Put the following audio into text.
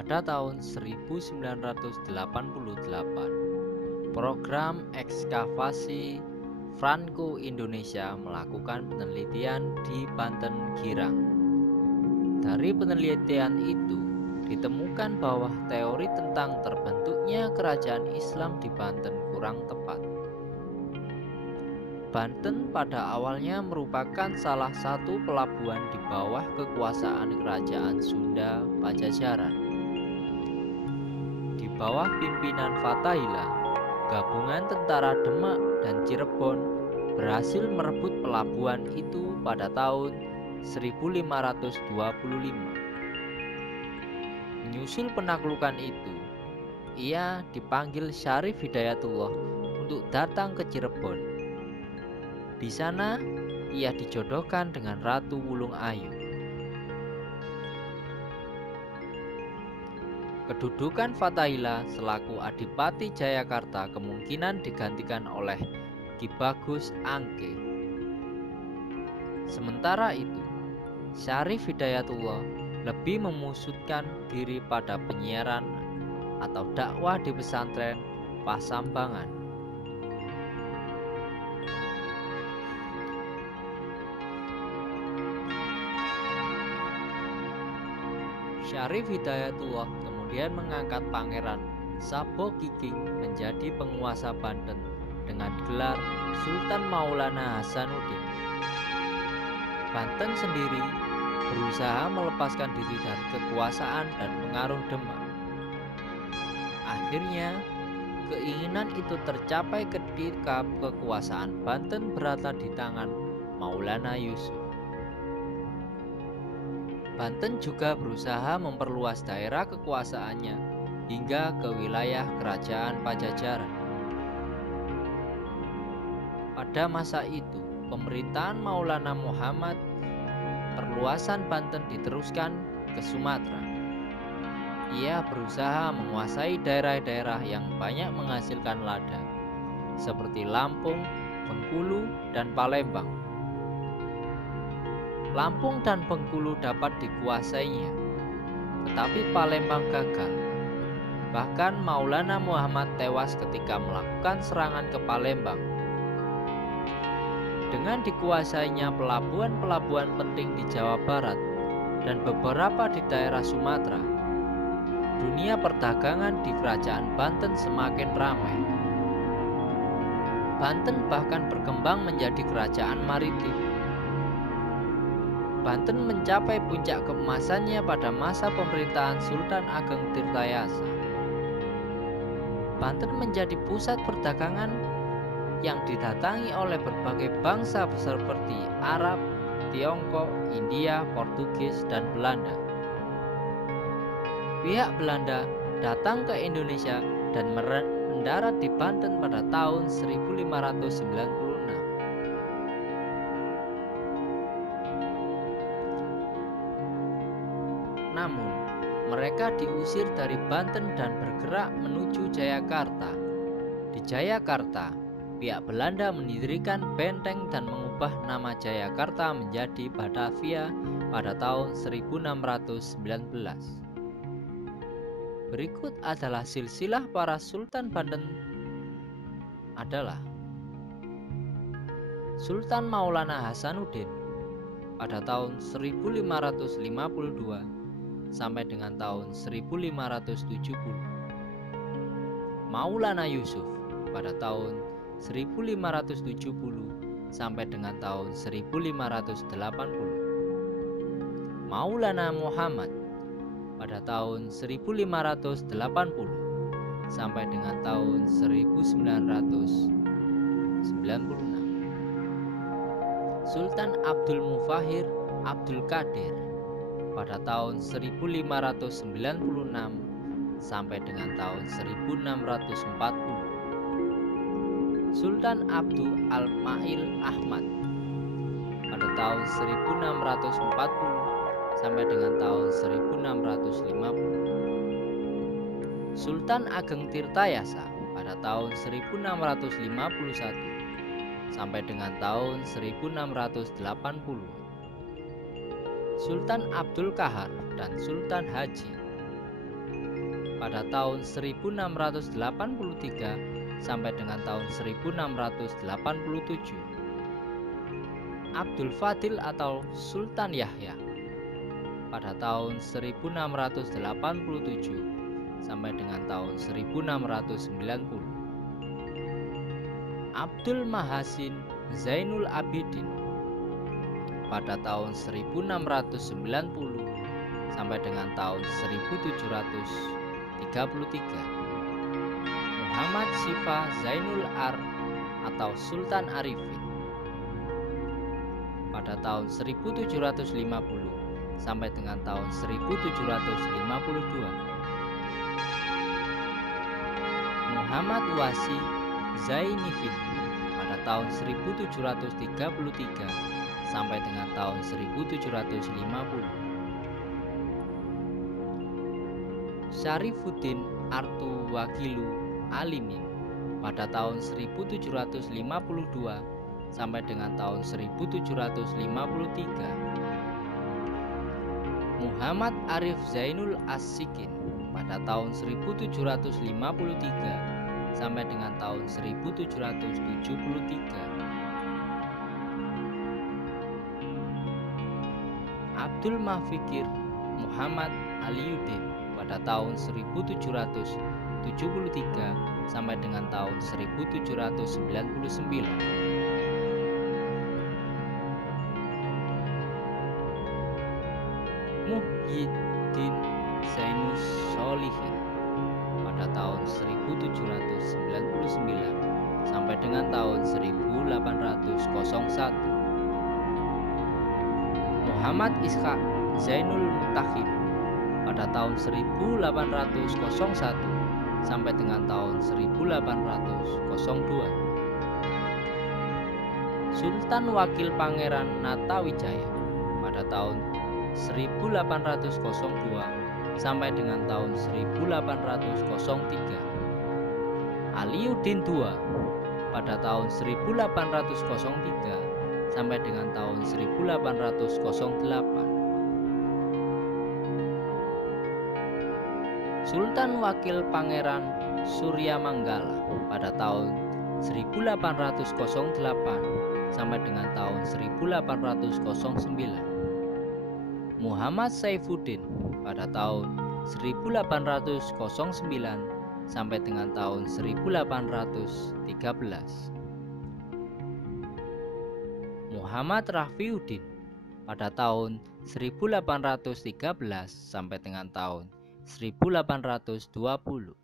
pada tahun 1988. Program ekskavasi Franco-Indonesia melakukan penelitian di Banten Girang. Dari penelitian itu ditemukan bahwa teori tentang terbentuknya kerajaan Islam di Banten kurang tepat. Banten pada awalnya merupakan salah satu pelabuhan di bawah kekuasaan kerajaan Sunda Pajajaran. Di bawah pimpinan Fatahillah, gabungan tentara Demak dan Cirebon berhasil merebut pelabuhan itu pada tahun 1525. Menyusul penaklukan itu, ia dipanggil Syarif Hidayatullah untuk datang ke Cirebon. Di sana, ia dijodohkan dengan Ratu Wulung Ayu. Kedudukan Fatahillah selaku Adipati Jayakarta kemungkinan digantikan oleh Ki Bagus Angke. Sementara itu, Syarif Hidayatullah lebih memusatkan diri pada penyiaran atau dakwah di pesantren Pasambangan. Syarif Hidayatullah kemudian mengangkat Pangeran Sabo Kiking menjadi penguasa Banten dengan gelar Sultan Maulana Hasanuddin. Banten sendiri berusaha melepaskan diri dari kekuasaan dan pengaruh Demak. Akhirnya, keinginan itu tercapai ketika kekuasaan Banten berada di tangan Maulana Yusuf. Banten juga berusaha memperluas daerah kekuasaannya hingga ke wilayah kerajaan Pajajaran. Pada masa itu, pemerintahan Maulana Muhammad, perluasan Banten diteruskan ke Sumatera. Ia berusaha menguasai daerah-daerah yang banyak menghasilkan lada, seperti Lampung, Bengkulu, dan Palembang. Lampung dan Bengkulu dapat dikuasainya, tetapi Palembang gagal. Bahkan Maulana Muhammad tewas ketika melakukan serangan ke Palembang. Dengan dikuasainya pelabuhan-pelabuhan penting di Jawa Barat dan beberapa di daerah Sumatera, dunia perdagangan di kerajaan Banten semakin ramai. Banten bahkan berkembang menjadi kerajaan maritim. Banten mencapai puncak keemasannya pada masa pemerintahan Sultan Ageng Tirtayasa. Banten menjadi pusat perdagangan yang didatangi oleh berbagai bangsa seperti Arab, Tiongkok, India, Portugis, dan Belanda. Pihak Belanda datang ke Indonesia dan mendarat di Banten pada tahun 1596. Namun, mereka diusir dari Banten dan bergerak menuju Jayakarta. Di Jayakarta, pihak Belanda mendirikan benteng dan mengubah nama Jayakarta menjadi Batavia pada tahun 1619. Berikut adalah silsilah para Sultan Banten adalah Sultan Maulana Hasanuddin pada tahun 1552 sampai dengan tahun 1570. Maulana Yusuf pada tahun 1570 sampai dengan tahun 1580. Maulana Muhammad pada tahun 1580 sampai dengan tahun 1996. Sultan Abdul Mufahir Abdul Qadir pada tahun 1596 sampai dengan tahun 1640. Sultan Abdul Al-Mail Ahmad pada tahun 1640 sampai dengan tahun 1650. Sultan Ageng Tirtayasa pada tahun 1651 sampai dengan tahun 1680. Sultan Abdul Kahar dan Sultan Haji pada tahun 1683 sampai dengan tahun 1687. Abdul Fadil atau Sultan Yahya pada tahun 1687 sampai dengan tahun 1690. Abdul Mahasin Zainul Abidin pada tahun 1690 sampai dengan tahun 1733. Muhammad Syifa Zainul atau Sultan Arifin pada tahun 1750 sampai dengan tahun 1752. Muhammad Wasi Zainifin pada tahun 1733 sampai dengan tahun 1750. Syarifuddin Artuwakilu Alimin pada tahun 1752 sampai dengan tahun 1753. Muhammad Arif Zainul As-Sikin pada tahun 1753 sampai dengan tahun 1773. Abdul Mafikir Muhammad Aliuddin pada tahun 1773 sampai dengan tahun 1799. Muhyiddin Zainus Solihin pada tahun 1799 sampai dengan tahun 1801. Muhammad Ishaq Zainul Mutakhim pada tahun 1801 sampai dengan tahun 1802. Sultan Wakil Pangeran Natawijaya pada tahun 1802 sampai dengan tahun 1803. Aliuddin II pada tahun 1803 sampai dengan tahun 1808. Sultan Wakil Pangeran Suryamanggala pada tahun 1808 sampai dengan tahun 1809. Muhammad Saifuddin pada tahun 1809 sampai dengan tahun 1813. Muhammad Rafiuddin pada tahun 1813 sampai dengan tahun 1820.